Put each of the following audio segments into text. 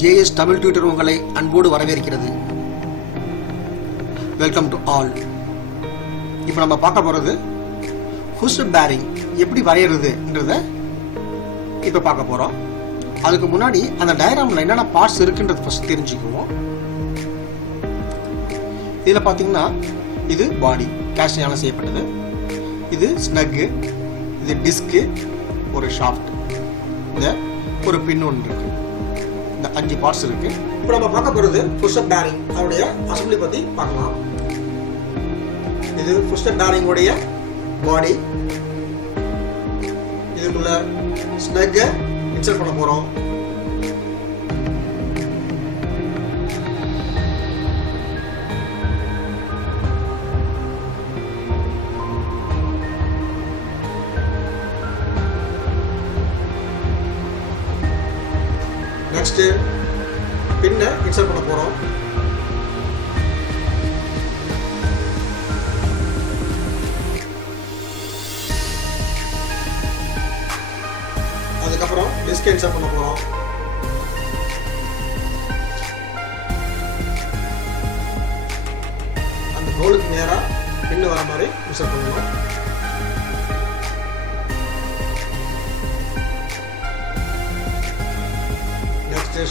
JS Tamil tutor உங்களை அன்போடு வரவேற்கிறது. Welcome to all. இப்போ நம்ம பார்க்க போறது ஹுஸ்ட் பேரிங் எப்படி வரையறதுன்றத இப்போ பார்க்க போறோம். அதுக்கு முன்னாடி அந்த டயக்ராம்ல என்னென்ன பார்ட்ஸ் இருக்குன்றது ஃபர்ஸ்ட் தெரிஞ்சுக்குவோம். இதில் பார்த்தீங்கன்னா இது பாடி கேஸ்டிங்கால செய்யப்பட்டது, இது ஸ்னக்கு, இது டிஸ்க்கு, ஒரு ஷாஃப்ட், இந்த ஒரு பின் ஒன்று இருக்கு. இந்த 5 பார்ட்ஸ் இருக்கு. இப்போ நம்ம பார்க்க போறது புஷ் அப் பேரிங் அதோடைய அசம்பிளி பத்தி பார்க்கலாம். இது புஷ் அப் பேரிங் உடைய பாடி. இதுக்குள்ள ஸ்னக்கை இன்சர்ட் பண்ண போறோம். நெக்ஸ்ட் பின்ன இன்சர்ட் பண்ண போறோம். அதுக்கப்புறம் டிஸ்க் இன்சர்ட் பண்ண போறோம். அந்த ஹோலுக்கு நேரா பின்னு வர மாதிரி இன்சர்ட் பண்ணுவோம்.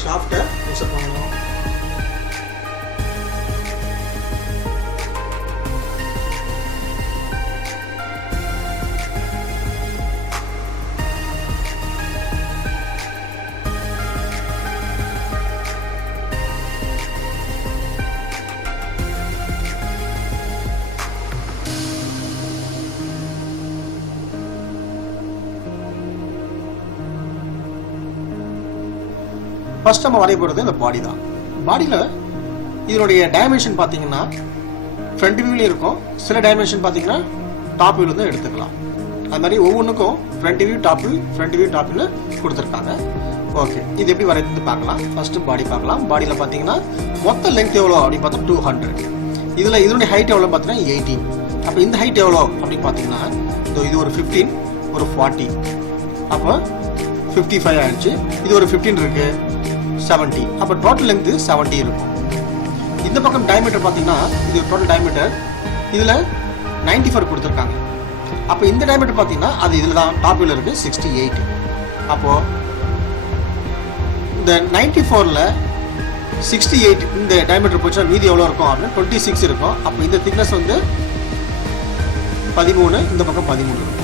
ஷாஃப்ட்டை இன்சர்ட் பண்ணணும். ஃபர்ஸ்ட் நம்ம வரைய போகிறது இந்த பாடி தான். பாடியில் இதனுடைய டைமென்ஷன் பார்த்தீங்கன்னா ஃப்ரண்ட் வியூலையும் இருக்கும், சில டைமென்ஷன் பார்த்தீங்கன்னா டாப் வியூல தான் எடுத்துக்கலாம். அது மாதிரி ஒவ்வொன்றுக்கும் front view top view front view top வியூல கொடுத்துருக்காங்க. ஓகே, இது எப்படி வரைந்து பார்க்கலாம். ஃபர்ஸ்ட் பாடி பார்க்கலாம். பாடியில் பார்த்தீங்கன்னா மொத்த லென்த் எவ்வளோ அப்படின்னு பார்த்தா 200. இதில் இதனுடைய ஹைட் எவ்வளோ பார்த்தீங்கன்னா 18. அப்போ இந்த ஹைட் எவ்வளோ அப்படின்னு பார்த்தீங்கன்னா இது ஒரு 15, ஒரு 40, அப்போ 55 ஆயிடுச்சு. இது ஒரு 15 இருக்கு, 70. அப்போ டோட்டல் லென்த் 70 இருக்கும். இந்த பக்கம் டயமீட்டர் பார்த்தீங்கன்னா இது டோட்டல் டயமீட்டர், இதில் 94 கொடுத்துருக்காங்க. அப்போ இந்த டயமீட்டர் பார்த்தீங்கன்னா அது இதில் தான் டாப்பில் இருக்கு 68. அப்போ இந்த 94ல் 68 இந்த டயமீட்டர் போச்சுன்னா மீதி எவ்வளோ இருக்கும் அப்படின்னா 26 இருக்கும். அப்போ இந்த திக்னஸ் வந்து 13, இந்த பக்கம் 13 இருக்கும்.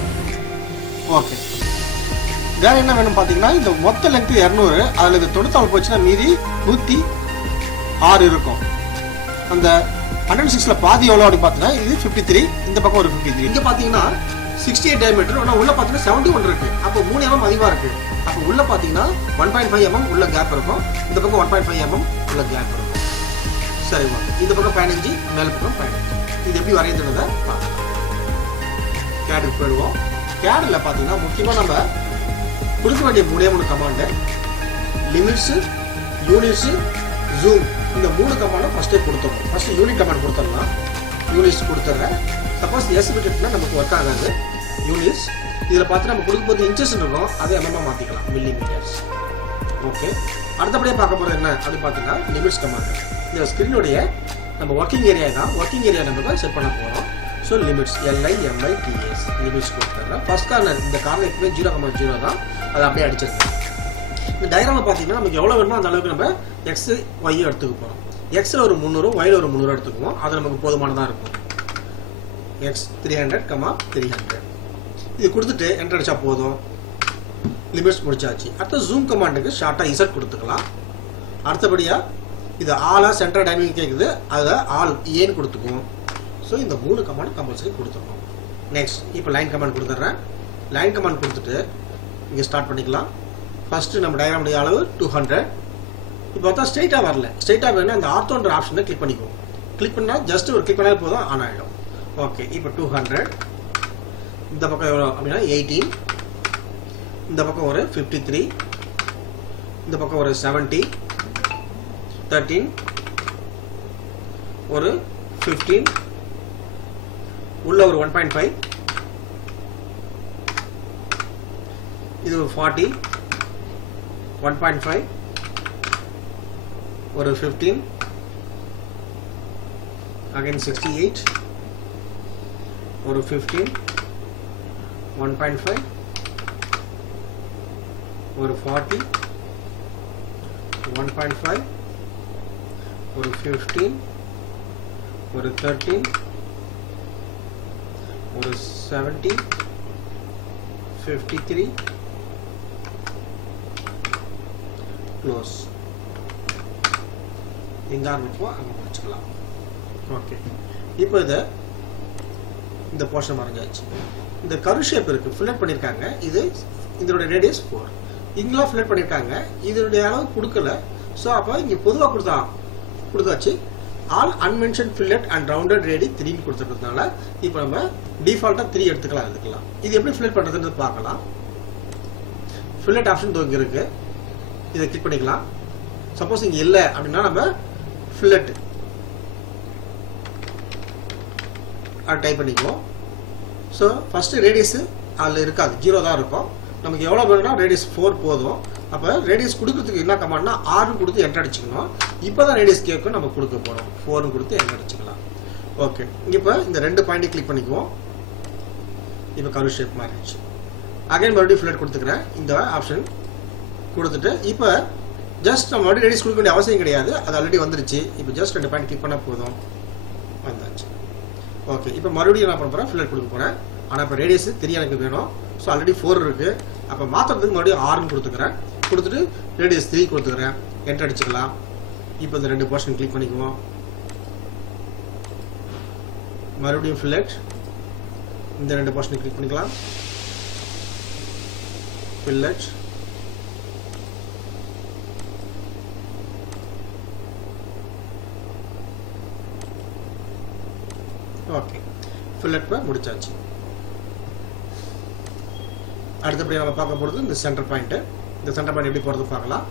ஓகே, வேற என்ன வேணும் பார்த்தீங்கன்னா இந்த மொத்த லென்த் 200, அதில் இந்த 94 போச்சுன்னா மீதி 106 இருக்கும். அந்த 106ல் பாதி எவ்வளோ அப்படின்னு பார்த்தீங்கன்னா இது 53, இந்த பக்கம் ஒரு 53. இங்கே பார்த்தீங்கன்னா 68 டயமீட்டர், ஆனால் உள்ள பார்த்தீங்கன்னா 71 இருக்கு. அப்போ 3 mm அதிகமாக இருக்கு. அப்போ உள்ள பார்த்தீங்கன்னா 1.5 mm உள்ள கேப் இருக்கும், இந்த பக்கம் 1.5 mm உள்ள கேப் இருக்கும். சரி, ஓகே. இந்த பக்கம் 15, மேல பக்கம் 15. இது எப்படி வரையுதுன்றதை பார்க்கலாம். கேடுக்கு போயிடுவோம். கேடில் பார்த்தீங்கன்னா முக்கியமாக நம்ம கொடுக்க வேண்டிய 3 கமாண்டு லிமிட்ஸ், யூனிட்ஸ், ஜூம். இந்த 3 கமாண்டை ஃபர்ஸ்டே கொடுத்துருவோம். ஃபர்ஸ்ட் யூனிட் கமாண்ட் கொடுத்துடலாம். யூனிட்ஸ் கொடுத்துட்றேன். சப்போஸ் எஸ் விட்டுட்டுனா நமக்கு ஒர்க் ஆகாது. யூனிட்ஸ் இதில் பார்த்து நம்ம கொடுக்கும்போது இன்ச்சஸ் இருக்கும், அதை எம்எம்மா மாற்றிக்கலாம், மில்லிமீட்டர்ஸ். ஓகே, அடுத்தபடியாக பார்க்க போகிறது என்ன அப்படின்னு பார்த்தீங்கன்னா லிமிட்ஸ் கமாண்ட். இந்த ஸ்க்ரீனுடைய நம்ம ஒர்க்கிங் ஏரியா தான், ஒர்க்கிங் ஏரியா நம்ம செட் பண்ண போகிறோம். ஸோ லிமிட்ஸ் LIMITS லிமிட்ஸ் கொடுத்துட்றேன். ஃபர்ஸ்ட் கார்னர் இந்த கார்னர் எப்பவுமே 0,0 தான், அதை அப்படியே அடிச்சிருக்கேன். இந்த டயக்ராமில் பார்த்தீங்கன்னா நமக்கு எவ்வளோ வேணுமோ அந்த அளவுக்கு நம்ம எக்ஸ் ஒய் எடுத்துக்க போகிறோம். எக்ஸில் ஒரு 300, ஒயில் ஒரு 300 எடுத்துக்குவோம். அது நமக்கு போதுமானதாக இருக்கும். எக்ஸ் 300, 300 இது கொடுத்துட்டு என்டர் அடிச்சா போதும். லிமிட்ஸ் முடிச்சாச்சு. அடுத்த ஜூம் கமாண்டுக்கு ஷார்ட்டாக இசட் கொடுத்துக்கலாம். அடுத்தபடியாக இது ஆலா சென்டர் டைமிங் கேட்குது, அதை ஆல் ஏன்னு கொடுத்துக்குவோம். ஸோ இந்த 3 கமாண்ட் கம்பல்சரி கொடுத்துருவோம். நெக்ஸ்ட் இப்போ லைன் கமாண்ட் கொடுத்துட்றேன். லைன் கமாண்ட் கொடுத்துட்டு இங்கே ஸ்டார்ட் பண்ணிக்கலாம். ஃபர்ஸ்ட் நம்ம டயக்ராமுடைய அளவு 200. இப்போ பார்த்தா ஸ்ட்ரெயிட்டாக வரல. ஸ்ட்ரெயிட்டாக வேணும் அந்த ஆர்த்தோன்ற ஆப்ஷனை கிளிக் பண்ணிக்குவோம். கிளிக் பண்ணால் ஜஸ்ட் ஒரு கிளிக் பண்ணாலே போதும், ஆன் ஆகிடும். ஓகே, இப்போ 200. இந்த பக்கம் எவ்வளோ அப்படின்னா 18, இந்த பக்கம் ஒரு 53, இந்த பக்கம் ஒரு 70, 13, ஒரு 15, உள்ள ஒரு 1.5, இது 40, 1.5, ஒரு 15, again 68, ஒரு 15, 1.5, ஒரு 40, 1.5, ஒரு 15, ஒரு 13, ஒரு 70, 53, க்ளோஸ். எங்கே ஆரம்பிப்போம் அங்கே முடிச்சுக்கலாம். ஓகே, இப்போ இந்த போர்ஷன் வரைஞ்சாச்சு. இந்த கர்வ் ஷேப் இருக்குது, ஃபில்லட் பண்ணியிருக்காங்க. இதோட ரேடியஸ் 4. இங்கெல்லாம் ஃபில்லட் பண்ணியிருக்காங்க, இதனுடைய அளவு கொடுக்கல. ஸோ அப்போ இங்கே பொதுவாக கொடுத்தாச்சு. All unmentioned fillet and rounded radii 3 கொடுத்துருக்கிறதுனால இப்போ நம்ம டிஃபால்ட்டாக 3 எடுத்துக்கலாம். இது எப்படி ஃபில்லட் பண்ணுறதுன்னு பார்க்கலாம். ஃபில்லட் ஆப்ஷன் இங்கே இருக்கு, இதை கிளிக் பண்ணிக்கலாம். சப்போஸ் இங்கே இல்லை அப்படின்னா நம்ம ஃபில்லட் டைப் பண்ணிக்குவோம். ஸோ ஃபஸ்ட்டு ரேடியஸு அதில் இருக்காது, 0 தான் இருக்கும். நமக்கு எவ்வளோ வேணும்னா ரேடியஸ் 4 போதும். அப்போ ரேடியஸ் கொடுக்கறதுக்கு என்ன கமாண்ட்னா 6 கொடுத்து என்டர் அடிச்சுக்கணும். இப்போ தான் ரேடியஸ் கேட்கும், நம்ம கொடுக்க போகிறோம். 4 கொடுத்து என்டர் அடிச்சுக்கலாம். ஓகே, இப்போ இந்த 2 பாயிண்ட்டை கிளிக் பண்ணிக்குவோம். இப்போ கர்வ் ஷேப் மாறிடுச்சு. அகைன் மறுபடியும் ஃபில்லட் கொடுத்துக்கிறேன். இந்த ஆப்ஷன் கொடுத்துட்டு இப்போ ஜஸ்ட் நம்ம மறுபடியும் ரேடியஸ் கொடுக்க வேண்டிய அவசியம் கிடையாது, அது ஆல்ரெடி வந்துருச்சு. இப்போ ஜஸ்ட் 2 பாயிண்ட் கிளிக் பண்ணால் போதும், வந்தாச்சு. ஓகே, இப்போ மறுபடியும் என்ன பண்ண போகிறேன், ஃபில்லட் கொடுக்க போகிறேன். ஆனால் இப்போ ரேடியஸ் 3 எனக்கு வேணும். ஸோ ஆல்ரெடி 4 இருக்குது. அப்போ மாற்றுறதுக்கு மறுபடியும் 6 கொடுத்துக்கிறேன். கொடுத்துட்டு ரேடியஸ் 3 கொடுத்துக்கிறேன், என்டர் அடிச்சுக்கலாம். இப்போ இந்த 2 போர்ஷன் கிளிக் பண்ணிக்குவோம். மறுபடியும் ஃபில்லட், இந்த 2 போர்ஷனை கிளிக் பண்ணிக்கலாம். ஃபில்லட், ஓகே, ஃபில்லட் முடிச்சாச்சு. அடுத்தபடி நம்ம பார்க்க போகிறது இந்த சென்டர் பாயிண்ட். இந்த சென்டர் பாயிண்ட் எப்படி போகிறது பார்க்கலாம்.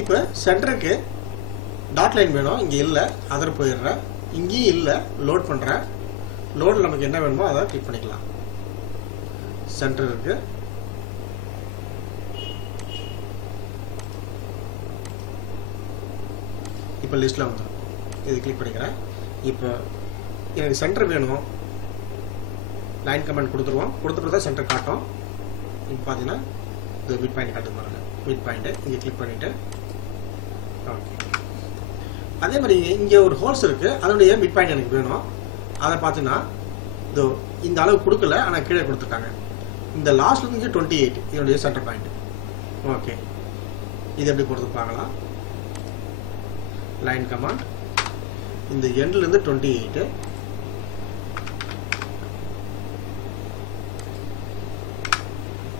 இப்போ சென்டருக்கு டாட் லைன் வேணும், இங்கே இல்லை, அதில் போயிடுறேன். இங்கேயும் இல்லை, லோட் பண்ணுறேன். லோடில் நமக்கு என்ன வேணுமோ அதை கிளிக் பண்ணிக்கலாம். சென்டர் இருக்கு, இப்போ லிஸ்ட்டில் வந்துடும். இது கிளிக் பண்ணிக்கிறேன். இப்போ எனக்கு சென்டர் வேணும், லைன் கமெண்ட் கொடுத்துருவோம். கொடுத்துட்டு தான் சென்டர் காட்டும். இப்போ பார்த்தீங்கன்னா இது மிட் பாயிண்ட் காட்டு பாருங்க. மிட் பாயிண்ட்டு இங்கே கிளிக் பண்ணிவிட்டு ஓகே. அதே மாதிரி இங்கே ஒரு ஹோல்ஸ் இருக்குது, அதனுடைய மிட் பாயிண்ட் எனக்கு வேணும். அதை பார்த்தீங்கன்னா இந்த அளவு கொடுக்கல, ஆனால் கீழே கொடுத்துருக்காங்க. இந்த லாஸ்ட்லேருந்து இங்கே 28 இதனுடைய சென்டர் பாயிண்ட். ஓகே, இது எப்படி போடுறது பார்க்கலாம். லைன் கமாண்ட், இந்த எண்ட்லேருந்து 28,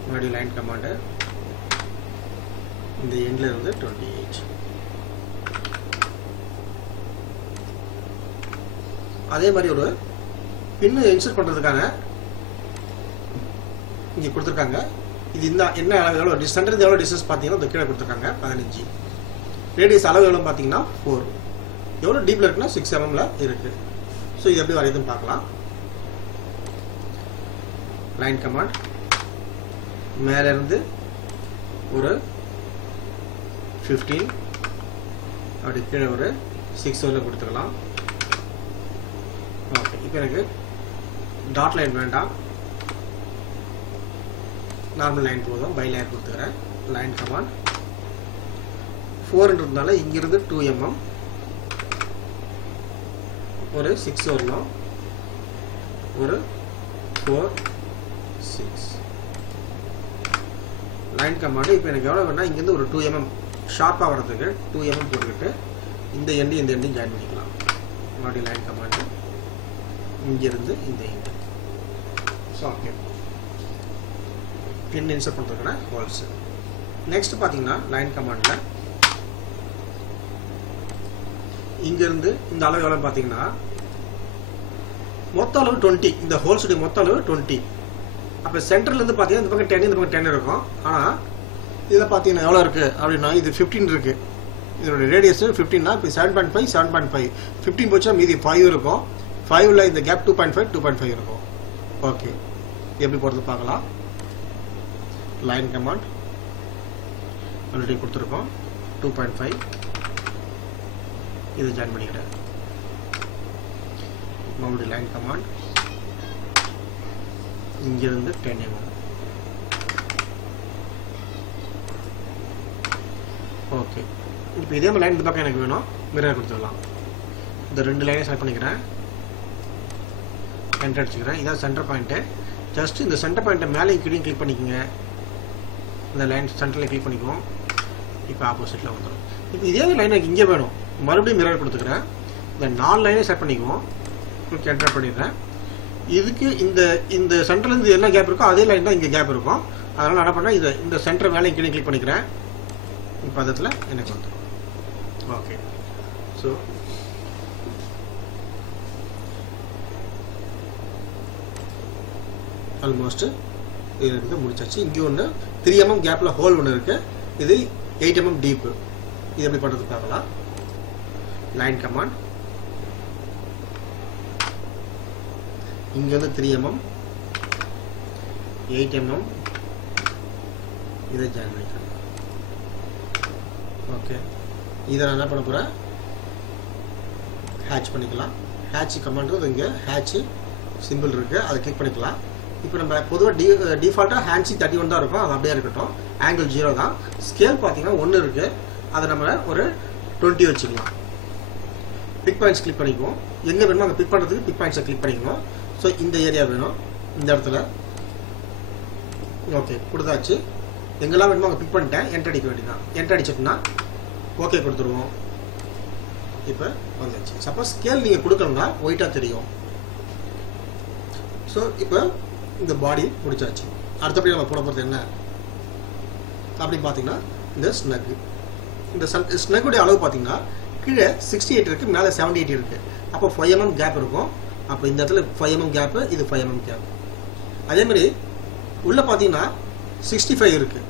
மறுபடியும் லைன் கமாண்டு, இந்த எண்ட்ல இருந்து 28. அதே மாதிரி ஒரு பின்னு இன்சர்ட் பண்ணுறதுக்கான இங்கே கொடுத்துருக்காங்க. இது இந்த என்ன அளவு, எவ்வளோ சென்டர் எவ்வளோ டிஸ்டன்ஸ் பார்த்தீங்கன்னா இந்த கீழே கொடுத்துருக்காங்க 15. ரேடியஸ் அளவு எவ்வளோ பார்த்தீங்கன்னா 4. எவ்வளோ டீப்பில் இருக்குன்னா 6 mm இருக்குது. ஸோ இது எப்படி வரையுதுன்னு பார்க்கலாம். லைன் கமாண்ட், மேலேருந்து ஒரு 15, அப்படி கீழே ஒரு 6 கொடுத்துக்கலாம். ஓகே, இப்போ எனக்கு டாட் லைன் வேண்டாம், நார்மல் லைன் போதும். பை லைன் கொடுத்துக்கிறேன். லைன் கமாண்ட் 4ன்றதுனால இங்கிருந்து 2 mm, ஒரு 6 வரணும், ஒரு 4, 6. லைன் கமாண்டு இப்போ எனக்கு எவ்வளோ வேணால் இங்கேருந்து ஒரு 2 mm ஷார்ப்பாக வர்றதுக்கு 2 mm போட்டுக்கிட்டு இந்த எண்டையும் ஜாயின் பண்ணிக்கலாம். மறுபடியும் லைன் கமாண்டு இங்கேருந்து இந்த எண்டு. ஸோ ஓகே, பின் இன்சர்ட் பண்ணுறதுக்கான ஹோல்ஸ். நெக்ஸ்ட் பார்த்தீங்கன்னா லைன் கமாண்டில் இங்கேருந்து இந்த அளவு எவ்வளோ பார்த்தீங்கன்னா மொத்த அளவு 20. இந்த ஹோல்ஸுடைய மொத்த அளவு 20. அப்போ சென்டர்லேருந்து பார்த்தீங்கன்னா இந்த பக்கம் 10, இந்த பக்கம் 10 இருக்கும். ஆனால் இதில் பார்த்தீங்கன்னா எவ்வளோ இருக்குது அப்படின்னா இது 15 இருக்குது. இதோட ரேடியஸ் 15னா இப்போ 7.5, 7.5, 15 போச்சா மீதி 5 இருக்கும். 5ல் இந்த கேப் 2.5, 2.5 இருக்கும். ஓகே, எப்படி போகிறது பார்க்கலாம். லைன் கமாண்ட் ஆல்ரெடி கொடுத்துருக்கோம் 2.5 இது ஜாயின் பண்ணிக்கிறேன் மறுபடியும் லைன் கமாண்ட் இங்கிருந்து 10 mm ஓகே இப்போ இதே மாதிரி லைன் இந்த பக்கம் எனக்கு வேணும் மிரர் கொடுத்துடலாம் இந்த 2 லைனை செலக்ட் பண்ணிக்கிறேன் என்டர் அடிச்சுக்கிறேன் இதான் சென்டர் பாயிண்ட்டு ஜஸ்ட் இந்த சென்டர் பாயிண்ட்டை மேலே கீழே கிளிக் பண்ணிக்கோங்க இந்த லைன் சென்டரில் கிளிக் பண்ணிக்குவோம் இப்போ ஆப்போசிட்டில் வந்துடும் இப்போ இதே லைன் எனக்கு இங்கே வேணும் மறுபடியும் மிரர் கொடுத்துக்கிறேன் இந்த 4 லைனை செட் பண்ணிக்குவோம் ஓகே என்டர் பண்ணிடுறேன் இதுக்கு இந்த சென்டர்லேருந்து என்ன கேப் இருக்கோ அதே லைன் தான் இங்கே கேப் இருக்கும் அதனால் என்ன பண்ணேன் இந்த சென்டர் மேலே கீழே கிளிக் பண்ணிக்கிறேன் இப்போ அதில் எனக்கு வந்துடும் ஓகே ஸோ ஆல்மோஸ்ட் இது இருக்குது முடிச்சாச்சு இங்கே ஒன்று 3 mm கேப்பில் ஹோல் ஒன்று இருக்குது இது 8 mm டீப்பு இது எப்படி பண்ணுறது பார்க்கலாம் லைன் கமாண்ட் இங்கே வந்து 3 mm 8 mm இதை ஜாயின் பண்ணிக்கிறேன் ஓகே இதை நான் என்ன பண்ண போகிறேன் ஹேட்ச் பண்ணிக்கலாம் ஹேட்ச் கமாண்ட் இங்கே ஹேட்ச் சிம்பிள் இருக்குது அதை கிளிக் பண்ணிக்கலாம் இப்போ நம்ம பொதுவாக டிஃபால்ட்டாக ஹேண்ட்ஸி 31 தான் இருக்கும் அது அப்படியே இருக்கட்டும் ஆங்கிள் 0 தான் ஸ்கேல் பார்த்தீங்கன்னா 1 இருக்குது அதை நம்ம ஒரு 20 வச்சுக்கலாம் பிக் பாயிண்ட்ஸ் கிளிக் பண்ணிக்குவோம் எங்கே வேணுமோ அங்கே பிக் பண்ணுறதுக்கு பிக் பாயிண்ட்ஸை கிளிக் பண்ணிக்குவோம் ஸோ இந்த ஏரியா வேணும் இந்த இடத்துல ஓகே கொடுத்தாச்சு எங்கெல்லாம் வேணுமோ அங்கே பிக் பண்ணிட்டேன் என்டர் அடிக்க வேண்டியதான் என்டர் அடிச்சிட்டோம்னா ஓகே கொடுத்துருவோம் இப்போ வந்துச்சு சப்போஸ் ஸ்கேல் நீங்கள் கொடுக்கணும்னா ஒயிட்டாக தெரியும் ஸோ இப்போ இந்த பாடி முடிச்சாச்சு அடுத்தபடி நம்ம போட போகிறது என்ன அப்படின்னு பார்த்தீங்கன்னா இந்த ஸ்னக் இந்த ஸ்னக்குடைய அளவு பார்த்தீங்கன்னா கீழே 68 இருக்குது மேலே 78 இருக்குது அப்போ 5 mm கேப் இருக்கும் அப்போ இந்த இடத்துல 5 mm கேப்பு இது 5 mm கேப் அதேமாதிரி உள்ளே பார்த்தீங்கன்னா 65 இருக்குது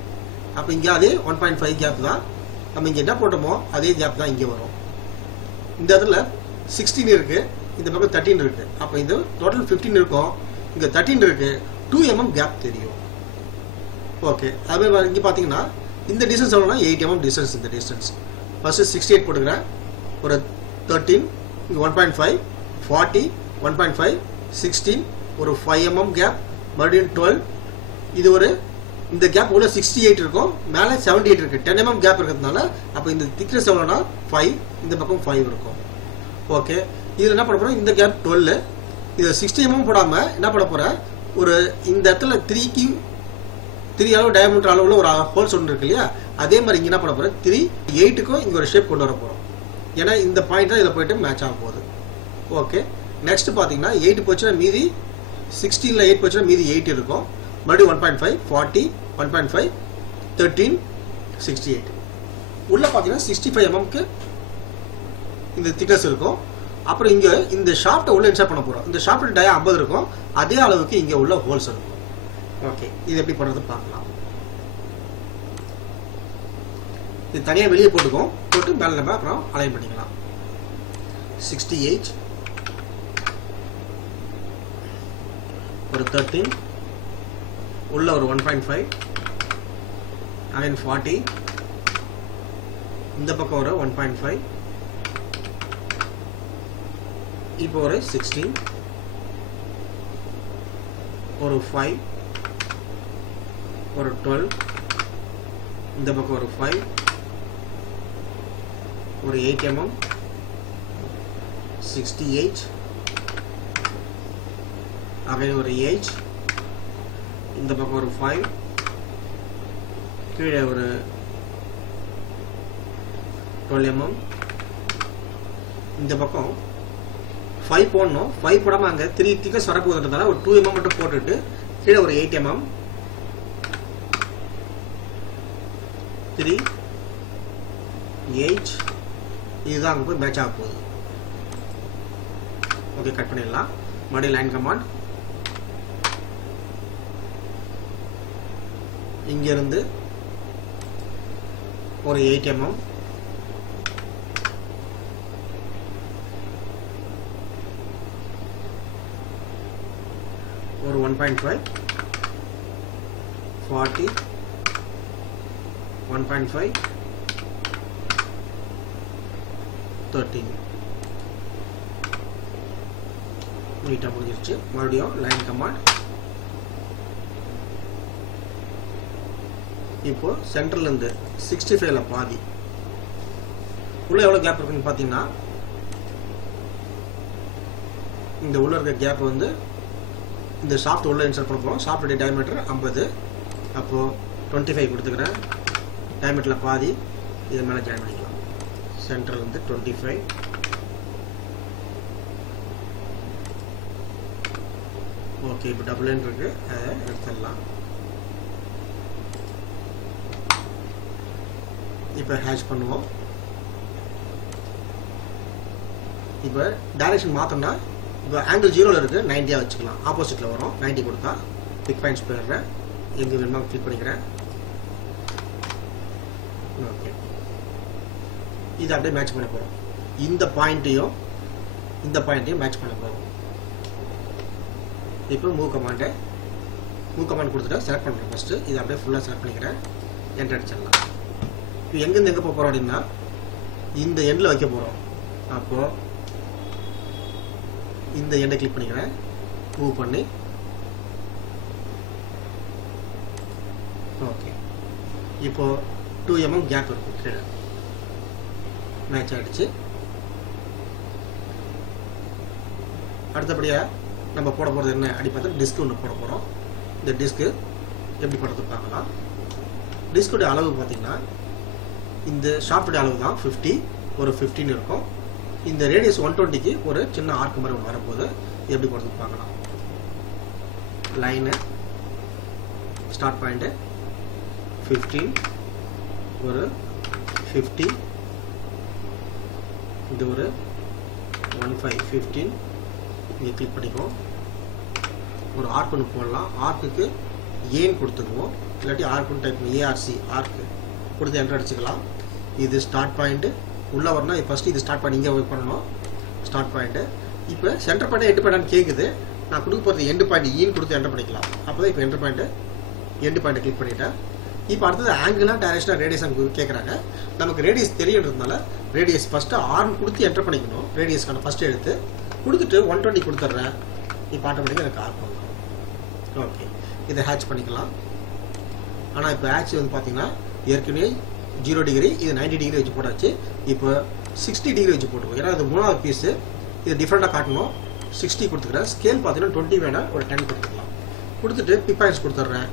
அப்போ இங்கே அதே 1.5 கேப் தான் நம்ம இங்கே என்ன போட்டோமோ அதே கேப் தான் இங்கே வரும் இந்த இடத்துல 16 இருக்குது இந்த பக்கம் 13 இருக்குது அப்போ இந்த டோட்டல் 15 இருக்கும் இங்கே 13 இருக்குது 2 mm கேப் தெரியும் ஓகே அதுமாதிரி இங்கே பார்த்தீங்கன்னா இந்த டிஸ்டன்ஸ் எவ்வளோனா 8 mm டிஸ்டன்ஸ் இந்த டிஸ்டன்ஸ் ஃபஸ்ட்டு 68 போட்டுக்கிறேன் ஒரு 13 இங்கே 1.5 40 1.5 16 ஒரு 5 mm கேப் மறுபடியும் 12 இது ஒரு இந்த கேப் உள்ள 68 இருக்கும் மேலே 78 இருக்குது 10 mm கேப் இருக்கிறதுனால அப்போ இந்த திக்னஸ் எவ்வளோனா 5 இந்த பக்கம் 5 இருக்கும் ஓகே இதில் என்ன பண்ண போகிறோம் இந்த கேப் 12 இதை 60 mm போடாமல் என்ன பண்ண போகிறேன் ஒரு இந்த இடத்துல 3 அளவு டயமீட்டர் அளவில் ஒரு ஹோல்ஸ் ஒன்று இருக்கு இல்லையா அதே மாதிரி இங்கே என்ன பண்ண போகிறேன் 3 8க்கும் இங்கே ஒரு ஷேப் கொண்டு வர போகிறோம் ஏன்னா இந்த பாயிண்ட் தான் இதில் போயிட்டு மேட்ச் ஆக போகுது ஓகே நெக்ஸ்ட் பார்த்தீங்கன்னா 8 போச்சுன்னா மீதி 16ல் 8 போச்சுன்னா மீதி 8 இருக்கும் மறுபடியும் 1.5 40 1.5 13 68 உள்ள பார்த்தீங்கன்னா 65 mmக்கு இந்த திக்னஸ் இருக்கும் அப்புறம் இங்கே இந்த ஷாஃப்ட்டை உள்ள இன்சர்ட் பண்ண போகிறோம் இந்த ஷாஃப்ட் டயா 50 இருக்கும் அதே அளவுக்கு இங்கே உள்ள ஹோல்ஸ் இருக்கும் ஓகே இது எப்படி பண்ணுறது பார்க்கலாம் இது தனியாக வெளியே போட்டுக்கும் போட்டு மேலே நம்ம அப்புறம் அலைன் பண்ணிக்கலாம் 68 ஒரு 13 உள்ள ஒரு 1.5 அகைன் 40 இந்த பக்கம் ஒரு 1.5 இப்போ ஒரு 16 ஒரு 5 ஒரு 12 இந்த பக்கம் ஒரு 5 ஒரு 8 mm 68 அகைன் ஒரு 8 இந்த பக்கம் ஒரு 5 கீழே ஒரு 12 mm இந்த பக்கம் 5 போடணும் 5 போடாமல் அங்கே 3 திக்னஸ் வரப்போகுதுன்றதால ஒரு 2 mm மட்டும் போட்டுட்டு கீழே ஒரு 8 mm 3 8 இதுதான் அங்கே போய் மேட்ச் ஆக போகுது ஓகே கட் பண்ணிடலாம் மறுபடியும் லைன் கமாண்ட் இங்கிருந்து ஒரு 8 mm ஒரு 1.5 40 1.5 13 நீட்டாக முடிஞ்சிருச்சு. மறுபடியும் லைன் கமாண்ட். இப்போ சென்டர்லேருந்து 65ல பாதி உள்ள எவ்வளோ கேப் இருக்குன்னு பார்த்தீங்கன்னா, இந்த உள்ள இருக்க கேப் வந்து இந்த ஷாஃப்ட் உள்ள இன்சர்ட் பண்ண போகிறோம். ஷாஃப்டுடைய டயமீட்டர் 50. அப்போது 25 கொடுத்துக்கிறேன். டயமீட்டரில் பாதி இது மேலே ஜாயின் பண்ணிக்கலாம். சென்டர்லேருந்து 25. ஓகே, இப்போ டபுள் லைன் இருக்குது, அதை எடுத்துடலாம். இப்போ ஹேஷ் பண்ணுவோம். இப்போ டைரக்ஷன் மாற்றோம்னா, இப்போ ஆங்கிள் 0ல் இருக்குது, 90 வச்சுக்கலாம். ஆப்போசிட்டில் வரும். 90 கொடுத்தா பிக் பாயிண்ட்ஸ் போயிடுறேன். எங்கே வேணுமா கிளிக் பண்ணிக்கிறேன். ஓகே, இதை அப்படியே மேட்ச் பண்ண போகிறோம். இந்த பாயிண்ட்டையும் இந்த பாயிண்ட்டையும் மேட்ச் பண்ண போகிறோம். இப்போ மூவ் கமாண்ட் கொடுத்துட்டு செலக்ட் பண்ணுறேன். ஃபஸ்ட்டு இதை அப்படியே ஃபுல்லாக செலக்ட் பண்ணிக்கிறேன். என்டர் அடிச்சிடலாம். இப்போ எங்கேருந்து எங்கே போக போகிறோம் அப்படின்னா, இந்த எண்டில் வைக்க போகிறோம். அப்போது இந்த எண்டை கிளிக் பண்ணிக்கிறேன். மூவ் பண்ணி ஓகே, இப்போது 2 mm கேப் இருக்கும் கீழே. மேட்ச் ஆகிடுச்சு. அடுத்தபடியாக நம்ம போட போகிறது என்ன அப்படி பார்த்தா, டிஸ்க் ஒன்று போட போகிறோம். இந்த டிஸ்க்கு எப்படி போடுறது பார்க்கலாம். டிஸ்குடைய அளவு பார்த்திங்கன்னா, இந்த ஷாஃப்டுடைய அளவு தான் 50, ஒரு 15 இருக்கும். இந்த ரேடியஸ் 120க்கு ஒரு சின்ன ஆர்க் மாதிரி ஒன்று வரும்போது எப்படி போடுறது பார்க்கலாம். லைனு ஸ்டார்ட் பாயிண்ட்டு 15, ஒரு 50, இது ஒரு 15 இங்கே கிளிக் பண்ணிக்குவோம். ஒரு ஆர்க் ஒன்று போடலாம். ஆர்க்குக்கு ஏன் கொடுத்துக்குவோம், இல்லாட்டி ஆர்க்குன்னு டைப் பண்ணி ஏஆர்சி ஆர்க்கு கொடுத்து என்டர் அடிச்சுக்கலாம். இது ஸ்டார்ட் பாயிண்ட்டு. உள்ளே வரணும். ஃபஸ்ட்டு இது ஸ்டார்ட் பாயிண்ட் இங்கே ஒர்க் பண்ணணும். Start point. இப்போ சென்டர் பாயிண்ட் எண்டு பாயிண்ட் கேட்குது. நான் கொடுக்க போகிறது எண்டு பாயிண்ட் ஈன்னு கொடுத்து என்டர் பண்ணிக்கலாம். அப்போ தான் இப்போ எண்டு பாயிண்ட்டை கிளிக் பண்ணிவிட்டேன். இப்போ அடுத்தது ஆங்கிளாக டைரக்ஷனாக ரேடியஸாக கேட்குறாங்க. நமக்கு ரேடியஸ் தெரியுன்றதுனால ரேடியஸ் ஃபஸ்ட்டு ஆர்ன் கொடுத்து என்டர் பண்ணிக்கணும். ரேடியஸ்க்கான ஃபஸ்ட்டு எடுத்து கொடுத்துட்டு 120 கொடுத்துட்றேன். இப்போ ஆட்டோமேட்டிக்காக எனக்கு ஆர்க் பண்ணும். ஓகே, இதை ஹேட்ச் பண்ணிக்கலாம். ஆனால் இப்போ ஹேட்ச் வந்து பார்த்தீங்கன்னா ஏற்கனவே 0 டிகிரி, இது 90 டிகிரி வச்சு போட்டாச்சு. இப்போ 60 டிகிரி வச்சு போட்டுருவோம். ஏன்னா அது 3வது பீஸு, இது டிஃப்ரெண்ட்டாக காட்டணும். 60 கொடுத்துக்கிறேன். ஸ்கேல் பார்த்தீங்கன்னா 20 வேணால் ஒரு 10 கொடுத்துக்கலாம். கொடுத்துட்டு பிக் பாயிண்ட்ஸ் கொடுத்துட்றேன்.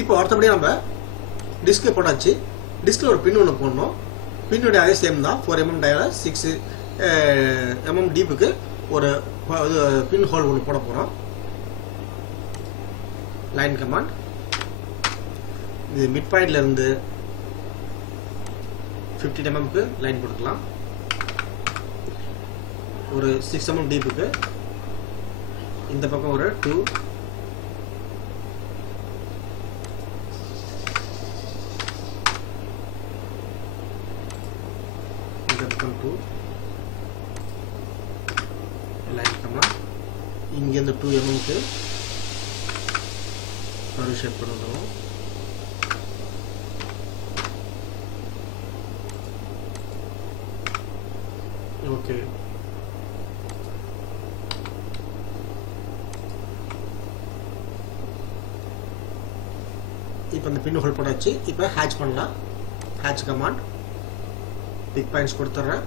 இப்போ அடுத்தபடியாக நம்ம டிஸ்க்கு போட்டாச்சு. டிஸ்கில் ஒரு பின் ஒன்று போடணும். பின்னுடைய அதே சேம் தான். 4 mm டயரில் 6 mm டீப்புக்கு ஒரு பின் ஹோல் ஒன்று போட போகிறோம். Line command. இது மிட் பாயிண்ட்லேருந்து 15 mmக்கு லைன் கொடுக்கலாம். ஒரு 6 mm டீப்புக்கு இந்த பக்கம் ஒரு 2, இந்த பக்கம் 2 லைன் கமாண்ட். இங்கேருந்து 2 mmக்கு ஒரு ஷேப் பண்ணுவோம். ஓகே, இப்போ இந்த பின் ஹோல் போட்டாச்சு. இப்போ ஹேட்ச் பண்ணலாம். Hatch command. பிக் பாயிண்ட்ஸ் கொடுத்துட்றேன்.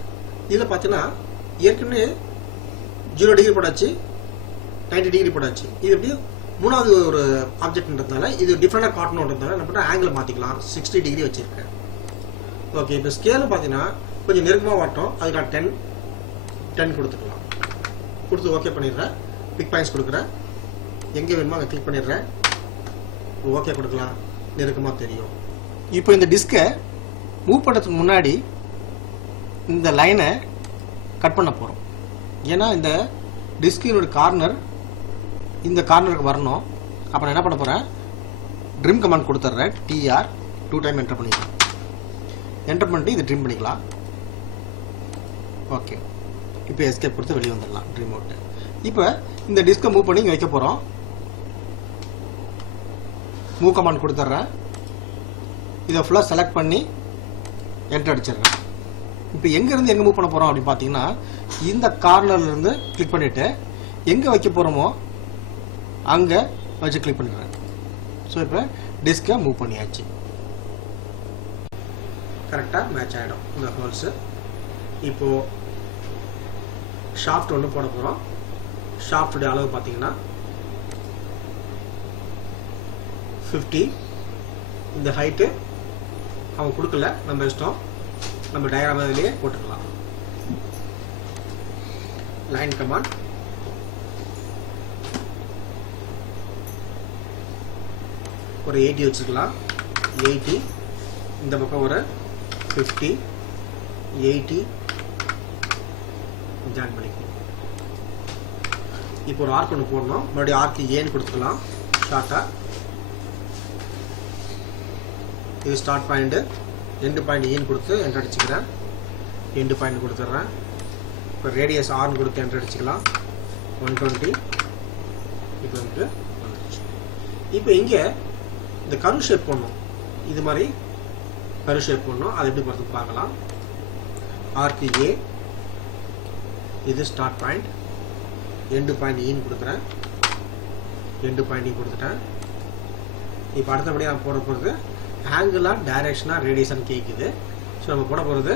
இதில் பார்த்தீங்கன்னா ஏற்கனவே 0 டிகிரி போட்டாச்சு, 90 டிகிரி போட்டாச்சு. இது எப்படி 3வது ஒரு ஆப்ஜெக்ட்ன்றதுனால இது டிஃப்ரெண்டாக காட்டணுன்றதுனால என்ன பண்ணால் ஆங்கிள் மாற்றிக்கலாம். 60 டிகிரி வச்சுருக்கேன். ஓகே, இப்போ ஸ்கேலு பார்த்தீங்கன்னா கொஞ்சம் நெருக்கமாக வாட்டும். அதுக்கு நான் 10 கொடுத்துக்கலாம். கொடுத்து ஓகே பண்ணிடுறேன். பிக் பாயிண்ட்ஸ் கொடுக்குறேன். எங்கே வேணுமோ அங்கே கிளிக் பண்ணிடுறேன். ஓகே கொடுக்கலாம். நெருக்கமாக தெரியும். இப்போ இந்த டிஸ்கை மூவ் பண்ணுறதுக்கு முன்னாடி இந்த லைனை கட் பண்ண போகிறோம். ஏன்னா இந்த டிஸ்கினோட கார்னர் இந்த கார்னருக்கு வரணும். அப்போ நான் என்ன பண்ண போகிறேன், ட்ரிம் கமாண்ட் கொடுத்துட்றேன். TR 2 டைம் என்டர் பண்ணிக்கலாம். என்டர் பண்ணிட்டு இது ட்ரிம் பண்ணிக்கலாம். ஓகே, இப்போ எஸ்கேப் கொடுத்து வெளியே வந்துடலாம் ட்ரீம் அவுட்டு. இப்போ இந்த டிஸ்கை மூவ் பண்ணி இங்கே வைக்க போகிறோம். மூவ் கமாண்ட் கொடுத்துட்றேன். இதை ஃபுல்லாக செலக்ட் பண்ணி என்டர் அடிச்சிடுறேன். இப்போ எங்கேருந்து எங்கே மூவ் பண்ண போகிறோம் அப்படின்னு பார்த்தீங்கன்னா இந்த கார்னர்லேருந்து கிளிக் பண்ணிவிட்டு எங்கே வைக்க போகிறோமோ அங்கே வச்சு கிளிக் பண்ணிடுறேன். ஸோ இப்போ டிஸ்கை மூவ் பண்ணியாச்சு. கரெக்டாக மேட்ச் ஆகிடும் இந்த ஹோல்ஸு. இப்போது ஷாஃப்ட் ஒன்று போட போகிறோம். ஷாஃப்டுடைய அளவு பார்த்தீங்கன்னா 50. இந்த ஹைட்டு அவங்க கொடுக்கல, நம்ம இஷ்டம். நம்ம டயக்ராம் இதிலேயே போட்டுக்கலாம். லைன் கமாண்ட் ஒரு 80 வச்சுக்கலாம். 80 இந்த பக்கம் ஒரு 50 80 ஜாயின் பண்ணிக்கலாம். இப்போ ஒரு ஆர்க் ஒன்று போடணும். மறுபடியும் ஆர்க்கு ஏன்னு கொடுத்துக்கலாம் ஷார்ட்டாக. இது ஸ்டார்ட் பாயிண்ட்டு, எண்டு பாயிண்ட் ஏன்னு கொடுத்து என்டர் அடிச்சுக்கிறேன். எண்டு பாயிண்ட் கொடுத்துட்றேன். இப்போ ரேடியஸ் ஆர்னு கொடுத்து என்டர் அடிச்சுக்கலாம். 120. இப்போ வந்து வந்துடுச்சு. இப்போ இங்கே இந்த கர்வ் ஷேப் போடணும். இது மாதிரி கர்வ் ஷேப் போடணும். அது எப்படி போகிறது பார்க்கலாம். ஆர்க்கு ஏ, இது ஸ்டார்ட் பாயிண்ட், எண்டு பாயிண்ட் ஈன்னு கொடுக்குறேன். எண்டு பாயிண்ட் கொடுத்துட்டேன். இப்போ அடுத்தபடியாக நான் போட போகிறது ஆங்கிளாக டைரக்ஷனாக ரேடியேஷன் கேட்குது. ஸோ நம்ம போட போகிறது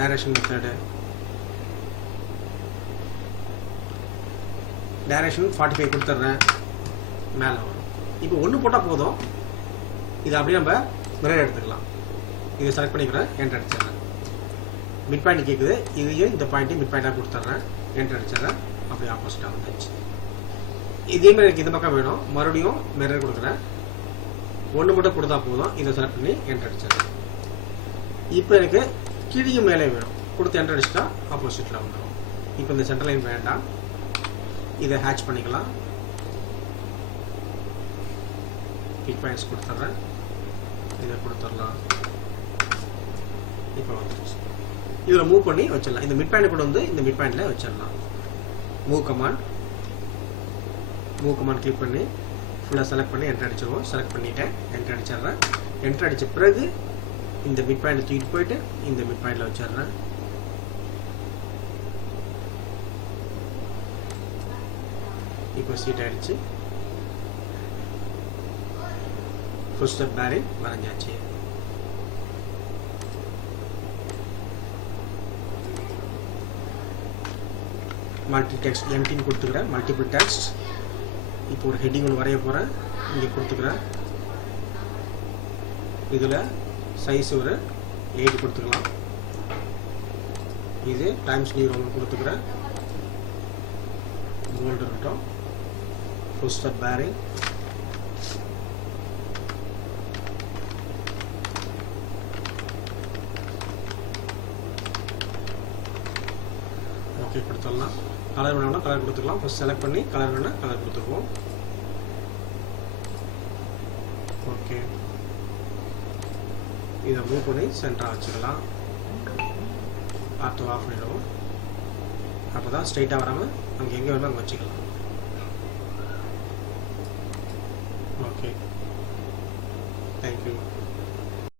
டைரக்ஷன் மெத்தடு. டைரக்ஷன் 45 கொடுத்துட்றேன். மேலே வரும். இப்போ ஒன்று போட்டால் போதும். இதை அப்படியே நம்ம மிரர் எடுத்துக்கலாம். இதை செலக்ட் பண்ணிக்கிறேன். என்டர் அடிச்சிடுறேன். மிட் பாயிண்ட் கேட்குது. இதையும் இந்த பாயிண்ட்டையும் மிட் பாயிண்டாக கொடுத்துட்றேன். என்டர் அடிச்சிடுறேன். அப்படியே ஆப்போசிட்டாக வந்துடுச்சு. இதே மாதிரி எனக்கு இந்த பக்கம் வேணும். மறுபடியும் மிரர் கொடுக்குறேன். ஒன்று மட்டும் கொடுத்தா போதும். இதை செலக்ட் பண்ணி என்டர் அடிச்சிடுறேன். இப்போ எனக்கு கீழே மேலே வேணும். கொடுத்து என்டர் அடிச்சிட்டா ஆப்போசிட்டில் வந்துடும். இப்போ இந்த சென்டர் லைன் வேண்டாம். இதை ஹேட்ச் பண்ணிக்கலாம். பிக் பாயிண்ட்ஸ் கொடுத்துட்றேன். இதை கொடுத்துடலாம். இப்போ வந்துடுச்சு. இதில் மூவ் பண்ணி வச்சிடலாம். இந்த மிட் பாயிண்ட் கூட வந்து இந்த மிட் பாயிண்டில் வச்சிடலாம். மூவ் கமாண்ட் கிளிக் பண்ணி ஃபுல்லாக செலக்ட் பண்ணி என்டர் அடிச்சிடுவோம். செலக்ட் பண்ணிவிட்டேன். என்டர் அடிச்சிடுறேன். என்டர் அடித்த பிறகு இந்த மிட் பாயிண்ட்டை தூக்கிட்டு போயிட்டு இந்த மிட் பாயிண்டில் வச்சிடுறேன். இப்போ சீட் ஆயிடுச்சு. ஃபர்ஸ்ட் ஸ்டெப் பேரிங் வரைஞ்சாச்சு. மல்டி டெக்ஸ்ட் எம்டின்னு கொடுத்துக்கிறேன். Multiple text. இப்போ ஒரு ஹெட்டிங் ஒன்று வரைய போகிறேன். இங்கே கொடுத்துக்கிறேன். இதில் சைஸ் ஒரு 8 கொடுத்துக்கலாம். இது டைம்ஸ் நியூ ரோமன் கொடுத்துக்கிறேன். போல்டு இருக்கட்டும். First step bearing. ஓகே கொடுத்துடலாம். கலர் வேணும்னா கலர் கொடுத்துக்கலாம். ஃபர்ஸ்ட் செலக்ட் பண்ணி கலர் வேணும்னா கலர் கொடுத்துருவோம். ஓகே இதை மூவ் பண்ணி சென்டராக வச்சுக்கலாம். ஆட்டோ ஆஃப் பண்ணிடுவோம். அப்போ தான் ஸ்ட்ரைட்டாக வராமல் அங்கே எங்கே வேணுமோ அங்கே வச்சுக்கலாம். Okay thank you.